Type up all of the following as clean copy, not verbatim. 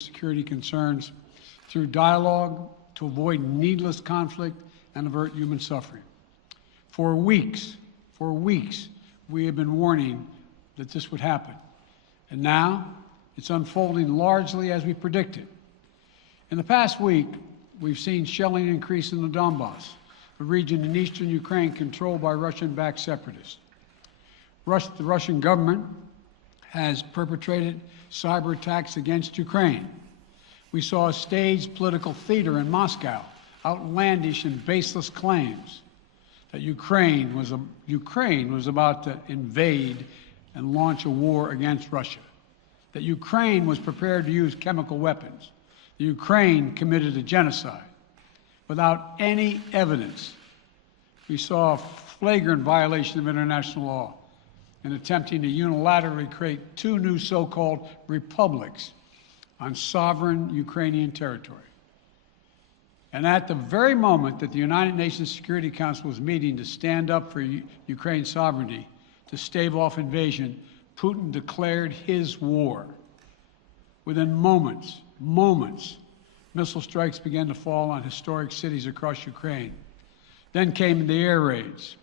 security concerns through dialogue to avoid needless conflict and avert human suffering. For weeks, we have been warning that this would happen. And now it's unfolding largely as we predicted. In the past week, we've seen shelling increase in the Donbass, a region in eastern Ukraine controlled by Russian-backed separatists. The Russian government has perpetrated cyber attacks against Ukraine. We saw a staged political theater in Moscow, outlandish and baseless claims that Ukraine was about to invade and launch a war against Russia, that Ukraine was prepared to use chemical weapons, that Ukraine committed a genocide. Without any evidence, we saw a flagrant violation of international law in attempting to unilaterally create two new so-called republics on sovereign Ukrainian territory. And at the very moment that the United Nations Security Council was meeting to stand up for Ukraine's sovereignty, to stave off invasion, Putin declared his war. Within moments, missile strikes began to fall on historic cities across Ukraine. Then came the air raids,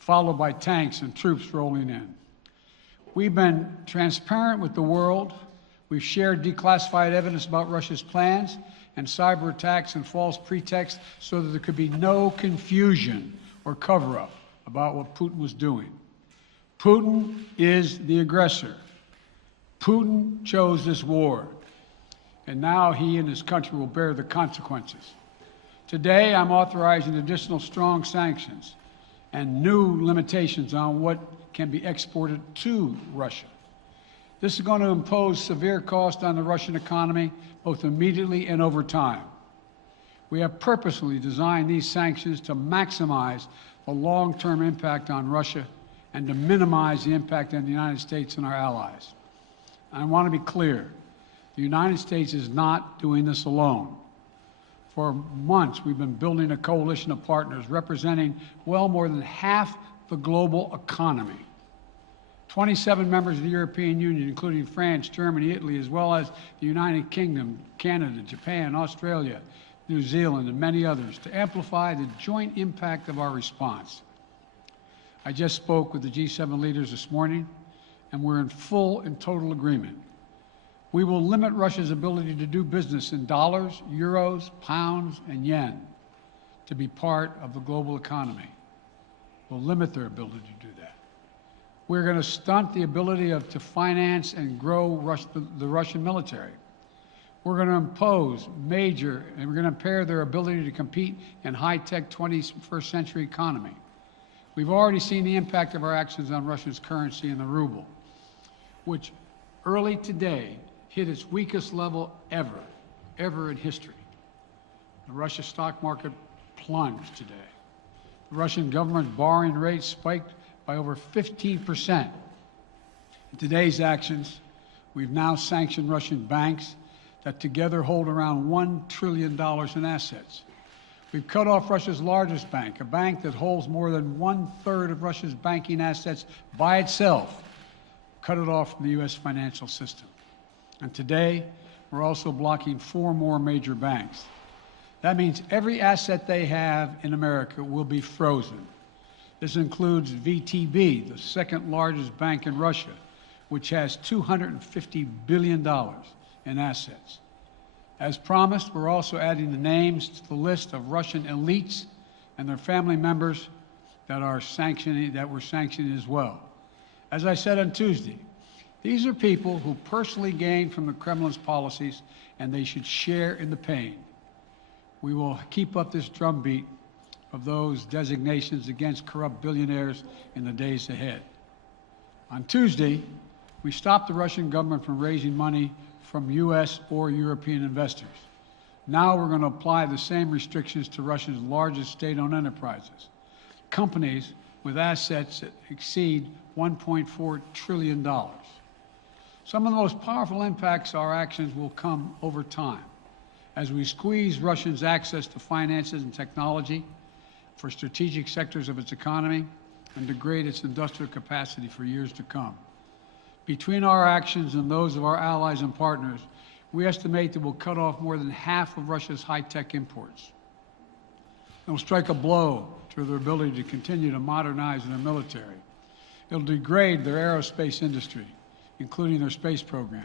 followed by tanks and troops rolling in. We've been transparent with the world. We've shared declassified evidence about Russia's plans and cyber attacks and false pretexts so that there could be no confusion or cover-up about what Putin was doing. Putin is the aggressor. Putin chose this war, and now he and his country will bear the consequences. Today, I'm authorizing additional strong sanctions and new limitations on what can be exported to Russia. This is going to impose severe cost on the Russian economy, both immediately and over time. We have purposely designed these sanctions to maximize the long-term impact on Russia and to minimize the impact on the United States and our allies. I want to be clear, the United States is not doing this alone. For months, we've been building a coalition of partners representing well more than half the global economy. 27 members of the European Union, including France, Germany, Italy, as well as the United Kingdom, Canada, Japan, Australia, New Zealand, and many others, to amplify the joint impact of our response. I just spoke with the G7 leaders this morning, and we're in full and total agreement. We will limit Russia's ability to do business in dollars, euros, pounds, and yen to be part of the global economy. We'll limit their ability to do that. We're going to stunt the ability to finance and grow the Russian military. We're going to impose and we're going to impair their ability to compete in high-tech 21st century economy. We've already seen the impact of our actions on Russia's currency and the ruble, which early today hit its weakest level ever in history. The Russia stock market plunged today. The Russian government borrowing rate spiked by over 15%. In today's actions, we've now sanctioned Russian banks that together hold around $1 trillion in assets. We've cut off Russia's largest bank, a bank that holds more than 1/3 of Russia's banking assets by itself, cut it off from the U.S. financial system. And today, we're also blocking 4 more major banks. That means every asset they have in America will be frozen. This includes VTB, the second largest bank in Russia, which has $250 billion in assets. As promised, we're also adding the names to the list of Russian elites and their family members that we're sanctioning as well. As I said on Tuesday, these are people who personally gain from the Kremlin's policies, and they should share in the pain. We will keep up this drumbeat of those designations against corrupt billionaires in the days ahead. On Tuesday, we stopped the Russian government from raising money from U.S. or European investors. Now we're going to apply the same restrictions to Russia's largest state-owned enterprises, companies with assets that exceed $1.4 trillion. Some of the most powerful impacts of our actions will come over time as we squeeze Russia's access to finances and technology for strategic sectors of its economy and degrade its industrial capacity for years to come. Between our actions and those of our allies and partners, We estimate that we'll cut off more than half of Russia's high-tech imports. It will strike a blow to their ability to continue to modernize their military. It'll degrade their aerospace industry, including their space program.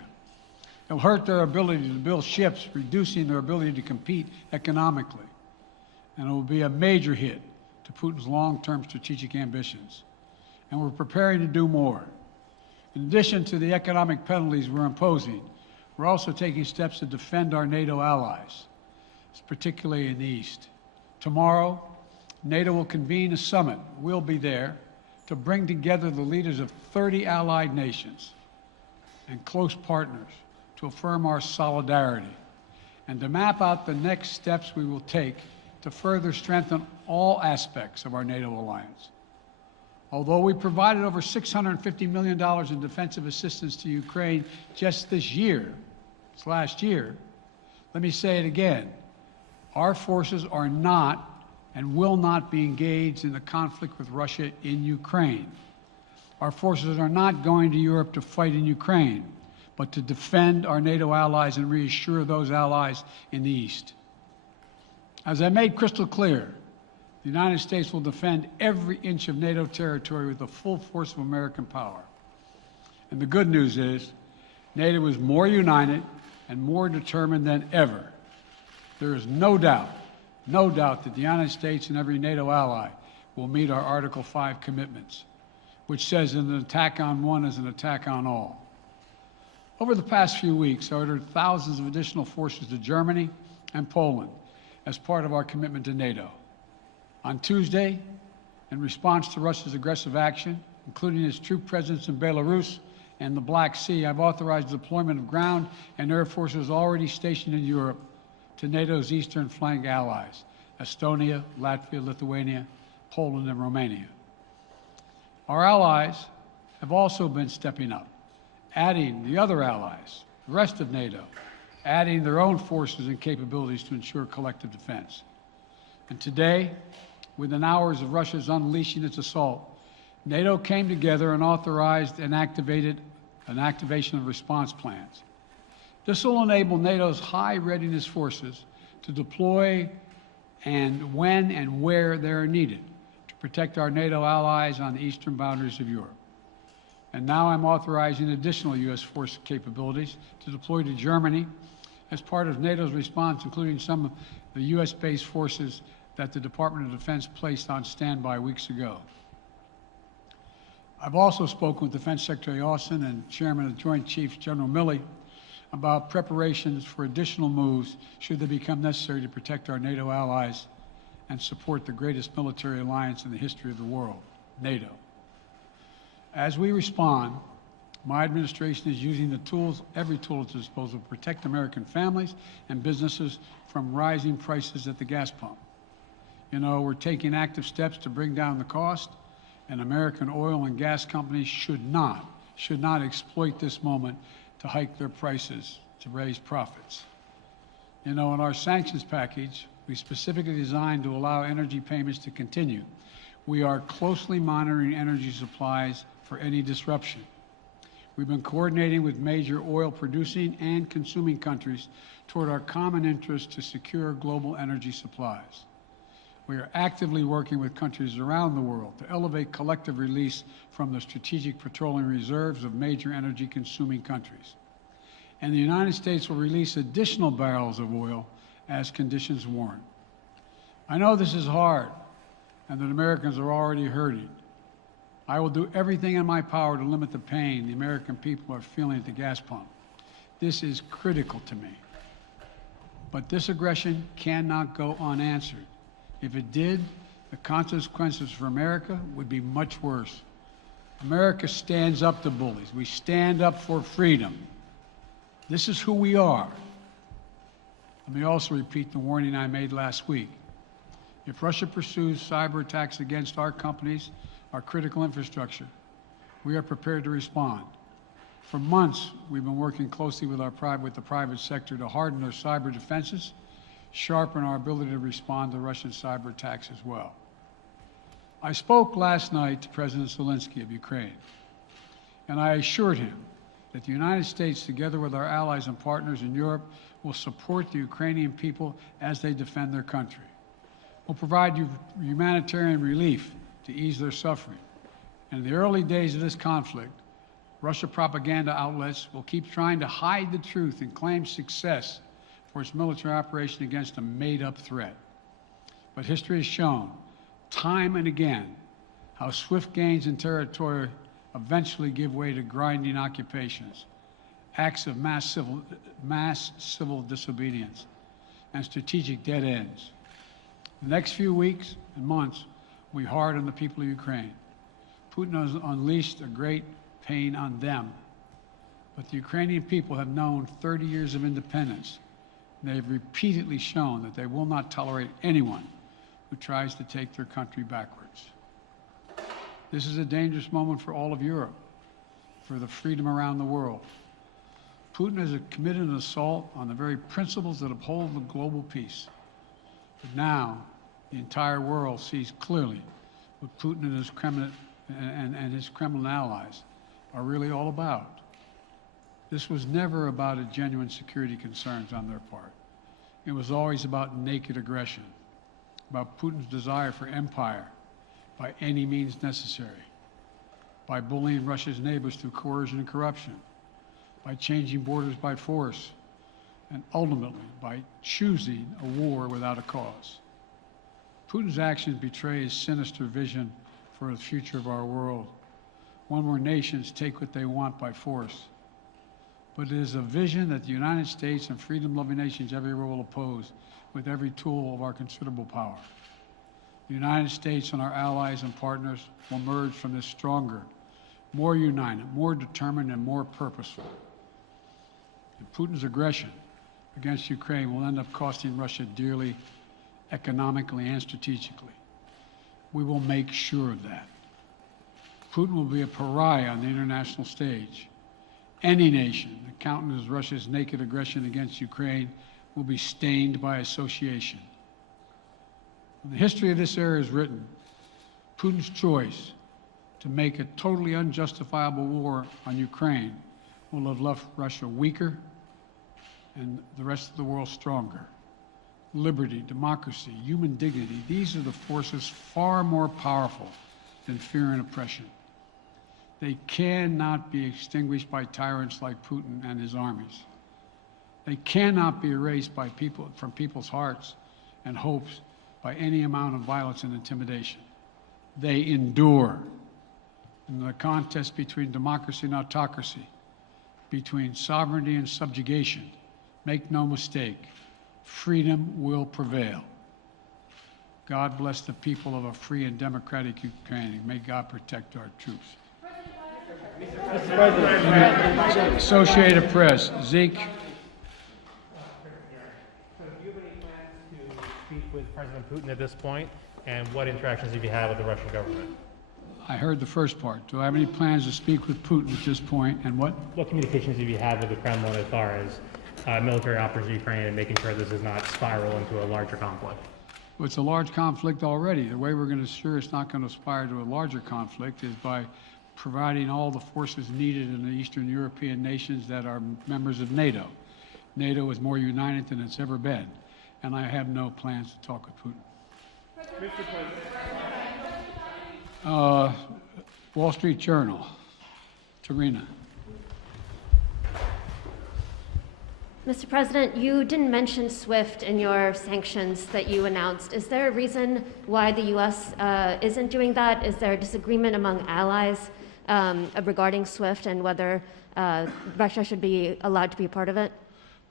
It'll hurt their ability to build ships, reducing their ability to compete economically. And it will be a major hit to Putin's long-term strategic ambitions. And we're preparing to do more. In addition to the economic penalties we're imposing, we're also taking steps to defend our NATO allies, particularly in the East. Tomorrow, NATO will convene a summit. We'll be there to bring together the leaders of 30 allied nations and close partners to affirm our solidarity and to map out the next steps we will take to further strengthen all aspects of our NATO alliance. Although we provided over $650 million in defensive assistance to Ukraine just this last year, let me say it again. Our forces are not and will not be engaged in the conflict with Russia in Ukraine. Our forces are not going to Europe to fight in Ukraine, but to defend our NATO allies and reassure those allies in the East. As I made crystal clear, the United States will defend every inch of NATO territory with the full force of American power. And the good news is, NATO is more united and more determined than ever. There is no doubt that the United States and every NATO ally will meet our Article 5 commitments, which says that an attack on one is an attack on all. Over the past few weeks, I ordered thousands of additional forces to Germany and Poland as part of our commitment to NATO. On Tuesday, in response to Russia's aggressive action, including its troop presence in Belarus and the Black Sea, I've authorized the deployment of ground and air forces already stationed in Europe to NATO's eastern flank allies, Estonia, Latvia, Lithuania, Poland, and Romania. Our allies have also been stepping up, adding the other allies, the rest of NATO, adding their own forces and capabilities to ensure collective defense. And today, within hours of Russia's unleashing its assault, NATO came together and authorized and activated an activation of response plans. This will enable NATO's high readiness forces to deploy and when and where they are needed to protect our NATO allies on the eastern boundaries of Europe. And now I'm authorizing additional U.S. force capabilities to deploy to Germany as part of NATO's response, including some of the U.S.-based forces that the Department of Defense placed on standby weeks ago. I've also spoken with Defense Secretary Austin and Chairman of the Joint Chiefs, General Milley, about preparations for additional moves should they become necessary to protect our NATO allies and support the greatest military alliance in the history of the world, NATO. As we respond, my administration is using the tools, every tool at its disposal, to protect American families and businesses from rising prices at the gas pump. You know, we're taking active steps to bring down the cost, and American oil and gas companies should not exploit this moment to hike their prices to raise profits. You know, in our sanctions package, we specifically designed to allow energy payments to continue. We are closely monitoring energy supplies for any disruption. We've been coordinating with major oil-producing and consuming countries toward our common interest to secure global energy supplies. We are actively working with countries around the world to elevate collective release from the strategic petroleum reserves of major energy-consuming countries. And the United States will release additional barrels of oil as conditions warrant. I know this is hard and that Americans are already hurting. I will do everything in my power to limit the pain the American people are feeling at the gas pump. This is critical to me. But this aggression cannot go unanswered. If it did, the consequences for America would be much worse. America stands up to bullies. We stand up for freedom. This is who we are. Let me also repeat the warning I made last week. If Russia pursues cyber attacks against our companies, our critical infrastructure, we are prepared to respond. For months, we've been working closely with the private sector to harden our cyber defenses, sharpen our ability to respond to Russian cyber attacks as well. I spoke last night to President Zelensky of Ukraine, and I assured him that the United States, together with our allies and partners in Europe, will support the Ukrainian people as they defend their country. We'll provide humanitarian relief to ease their suffering. In the early days of this conflict, Russia propaganda outlets will keep trying to hide the truth and claim success for its military operation against a made-up threat. But history has shown, time and again, how swift gains in territory eventually give way to grinding occupations, acts of mass civil disobedience, and strategic dead ends. The next few weeks and months will be hard on the people of Ukraine. Putin has unleashed a great pain on them, but the Ukrainian people have known 30 years of independence. They have repeatedly shown that they will not tolerate anyone who tries to take their country backwards. This is a dangerous moment for all of Europe, for the freedom around the world. Putin has committed an assault on the very principles that uphold the global peace. But now, the entire world sees clearly what Putin and his Kremlin allies are really all about. This was never about a genuine security concerns on their part. It was always about naked aggression, about Putin's desire for empire by any means necessary, by bullying Russia's neighbors through coercion and corruption, by changing borders by force, and ultimately by choosing a war without a cause. Putin's actions betray his sinister vision for the future of our world, one where nations take what they want by force. But it is a vision that the United States and freedom-loving nations everywhere will oppose with every tool of our considerable power. The United States and our allies and partners will emerge from this stronger, more united, more determined, and more purposeful. And Putin's aggression against Ukraine will end up costing Russia dearly, economically and strategically. We will make sure of that. Putin will be a pariah on the international stage. Any nation that countenances Russia's naked aggression against Ukraine will be stained by association. When the history of this era is written, Putin's choice to make a totally unjustifiable war on Ukraine will have left Russia weaker and the rest of the world stronger. Liberty, democracy, human dignity, these are the forces far more powerful than fear and oppression. They cannot be extinguished by tyrants like Putin and his armies. They cannot be erased by from people's hearts and hopes by any amount of violence and intimidation. They endure. In the contest between democracy and autocracy, between sovereignty and subjugation, make no mistake, freedom will prevail. God bless the people of a free and democratic Ukraine. May God protect our troops. Mr. President. Associated Press, Zeke. Do you have any plans to speak with President Putin at this point? And what interactions have you had with the Russian government? I heard the first part. Do I have any plans to speak with Putin at this point, and what? What communications have you had with the Kremlin as far as military operations in Ukraine and making sure this does not spiral into a larger conflict? Well, it's a large conflict already. The way we're going to ensure it's not going to aspire to a larger conflict is by providing all the forces needed in the Eastern European nations that are members of NATO. NATO is more united than it's ever been, and I have no plans to talk with Putin. Mr. President. Wall Street Journal, Tarina. Mr. President, you didn't mention SWIFT in your sanctions that you announced. Is there a reason why the U.S. Isn't doing that? Is there a disagreement among allies regarding SWIFT and whether Russia should be allowed to be a part of it?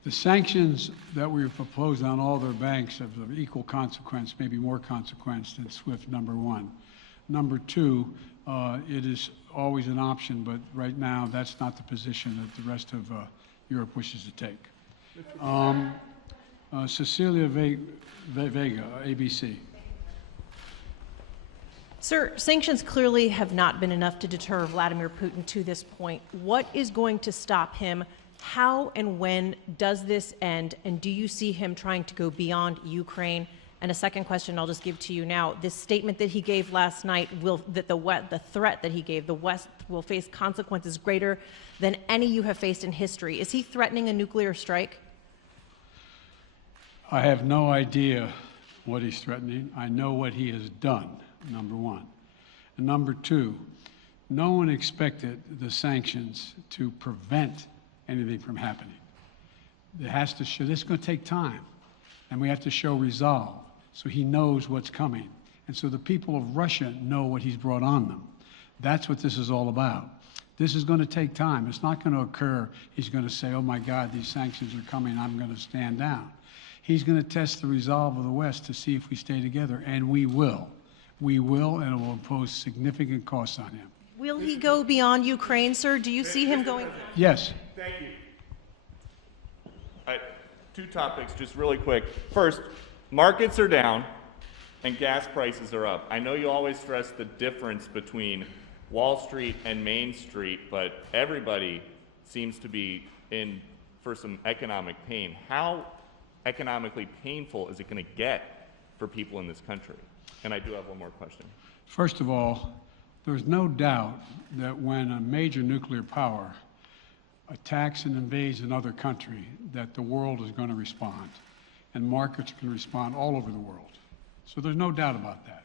The sanctions that we've proposed on all their banks have of equal consequence, maybe more consequence than SWIFT, number one. Number two, it is always an option, but right now that's not the position that the rest of Europe wishes to take. Cecilia Vega, ABC. Sir, sanctions clearly have not been enough to deter Vladimir Putin to this point. What is going to stop him? How and when does this end? And do you see him trying to go beyond Ukraine? And a second question I'll just give to you now. This statement that he gave last night, the threat that he gave, the West will face consequences greater than any you have faced in history. Is he threatening a nuclear strike? I have no idea what he's threatening. I know what he has done, number one. And number two, no one expected the sanctions to prevent anything from happening. It has to show, this is going to take time, and we have to show resolve so he knows what's coming. And so the people of Russia know what he's brought on them. That's what this is all about. This is going to take time. It's not going to occur, he's going to say, oh my God, these sanctions are coming, I'm going to stand down. He's going to test the resolve of the West to see if we stay together, and we will. We will, and it will impose significant costs on him. Will he go beyond Ukraine, sir? Do you see him going? Yes. Thank you. All right, two topics, just really quick. First, markets are down and gas prices are up. I know you always stress the difference between Wall Street and Main Street, but everybody seems to be in for some economic pain. How economically painful is it going to get for people in this country? And I do have one more question. First of all, there's no doubt that when a major nuclear power attacks and invades another country, that the world is going to respond, and markets can respond all over the world. So there's no doubt about that,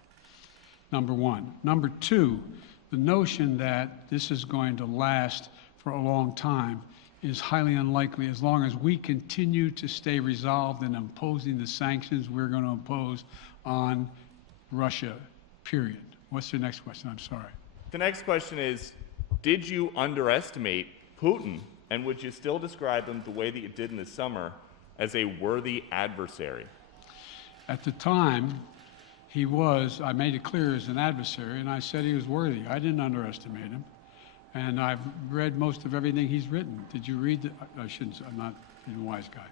number one. Number two, the notion that this is going to last for a long time is highly unlikely as long as we continue to stay resolved in imposing the sanctions we're going to impose on Russia, period. What's your next question? I'm sorry. The next question is, did you underestimate Putin, and would you still describe him the way that you did in the summer as a worthy adversary? At the time, he was, I made it clear, as an adversary, and I said he was worthy. I didn't underestimate him. And I've read most of everything he's written. Did you read I shouldn't, I'm not a wise guy.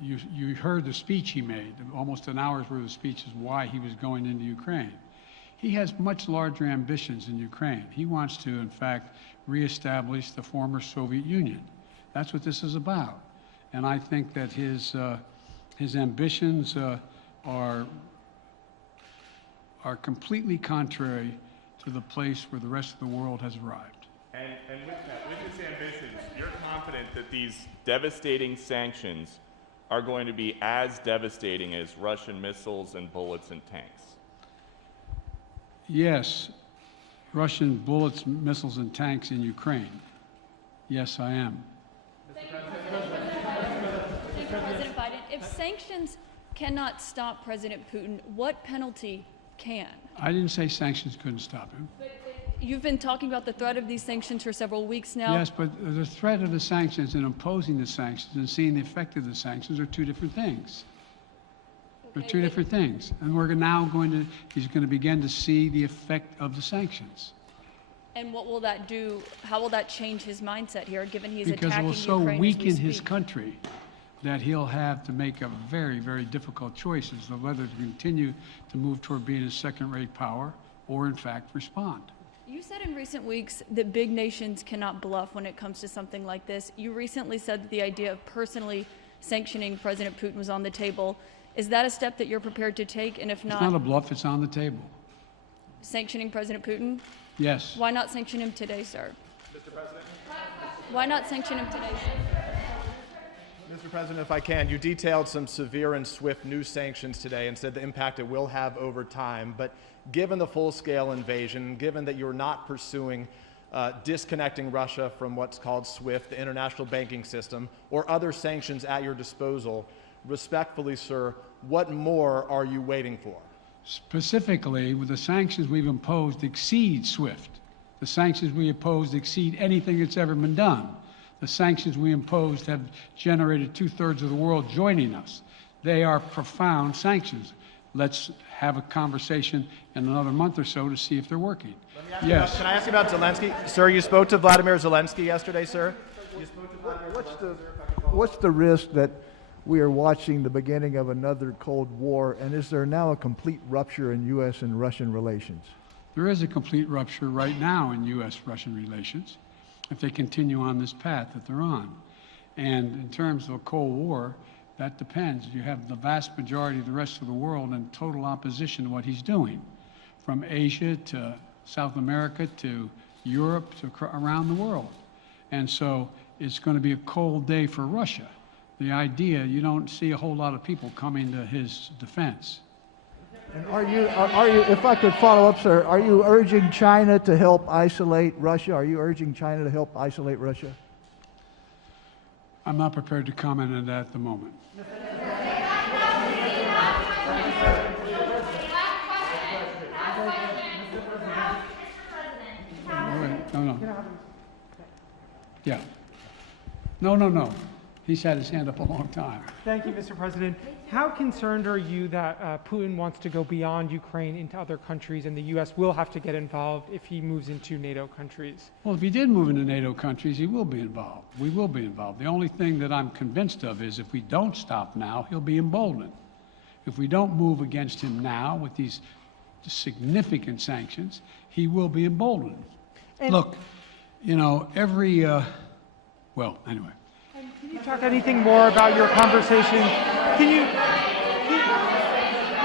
You heard the speech he made, almost an hour's worth of speech is why he was going into Ukraine. He has much larger ambitions in Ukraine. He wants to, in fact, reestablish the former Soviet Union. That's what this is about. And I think that his ambitions are completely contrary to the place where the rest of the world has arrived. And with his ambitions, you're confident that these devastating sanctions are going to be as devastating as Russian missiles and bullets and tanks? Yes, Russian bullets, missiles, and tanks in Ukraine. Yes, I am. Thank you, President Biden. If sanctions cannot stop President Putin, what penalty can? I didn't say sanctions couldn't stop him. But you've been talking about the threat of these sanctions for several weeks now. Yes, but the threat of the sanctions and imposing the sanctions and seeing the effect of the sanctions are two different things. They're two different things. And we're now he's going to begin to see the effect of the sanctions. And what will that do? How will that change his mindset here, given he's Because it attacking will so Ukraine as we weaken his speak? country that he'll have to make a very, very difficult choice as to whether to continue to move toward being a second-rate power or, in fact, respond. You said in recent weeks that big nations cannot bluff when it comes to something like this. You recently said that the idea of personally sanctioning President Putin was on the table. Is that a step that you're prepared to take? And if It's not a bluff, it's on the table. sanctioning President Putin? Yes. Why not sanction him today, sir? Mr. President? Why not sanction him today, sir? Mr. President, if I can, you detailed some severe and swift new sanctions today and said the impact it will have over time. But given the full-scale invasion, given that you're not pursuing disconnecting Russia from what's called SWIFT, the international banking system, or other sanctions at your disposal, respectfully, sir, what more are you waiting for? Specifically, with the sanctions we've imposed exceed SWIFT. The sanctions we imposed exceed anything that's ever been done. The sanctions we imposed have generated 2/3 of the world joining us. They are profound sanctions. Let's have a conversation in another month or so to see if they're working. Yes. Can I ask you about Zelensky? Sir, you spoke to Vladimir Zelensky yesterday, sir? You spoke to Vladimir What's the risk that we are watching the beginning of another Cold War, and is there now a complete rupture in U.S. and Russian relations? There is a complete rupture right now in U.S.-Russian relations if they continue on this path that they're on. And in terms of a Cold War, that depends. You have the vast majority of the rest of the world in total opposition to what he's doing, from Asia to South America to Europe, to around the world. And so it's going to be a cold day for Russia. The idea, you don't see a whole lot of people coming to his defense. And are you, if I could follow up, sir, are you urging China to help isolate Russia? Are you urging China to help isolate Russia? I'm not prepared to comment on that at the moment. No. Yeah. No. He's had his hand up a long time. Thank you, Mr. President. How concerned are you that Putin wants to go beyond Ukraine into other countries and the U.S. will have to get involved if he moves into NATO countries? Well, if he did move into NATO countries, he will be involved. We will be involved. The only thing that I'm convinced of is if we don't stop now, he'll be emboldened. If we don't move against him now with these significant sanctions, he will be emboldened. And look, you know, well, anyway. Can you talk anything more about your conversation?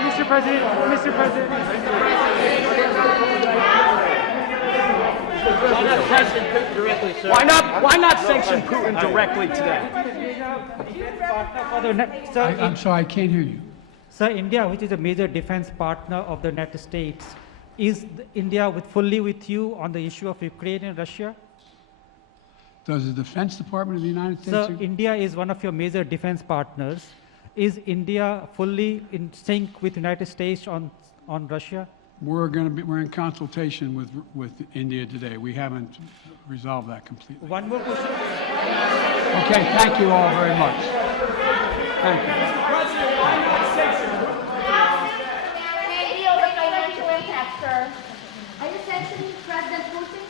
Mr. President. Why not sanction Putin directly today? I'm sorry, I can't hear you. Sir, India, which is a major defense partner of the United States, is India fully with you on the issue of Ukraine and Russia? Does the Defense Department of the United States? Sir, India is one of your major defense partners. Is India fully in sync with the United States on Russia? We're in consultation with India today. We haven't resolved that completely. One more question. Okay, thank you all very much. Thank you. Maybe of the financial impact, sir. Are you sanctioning President Putin?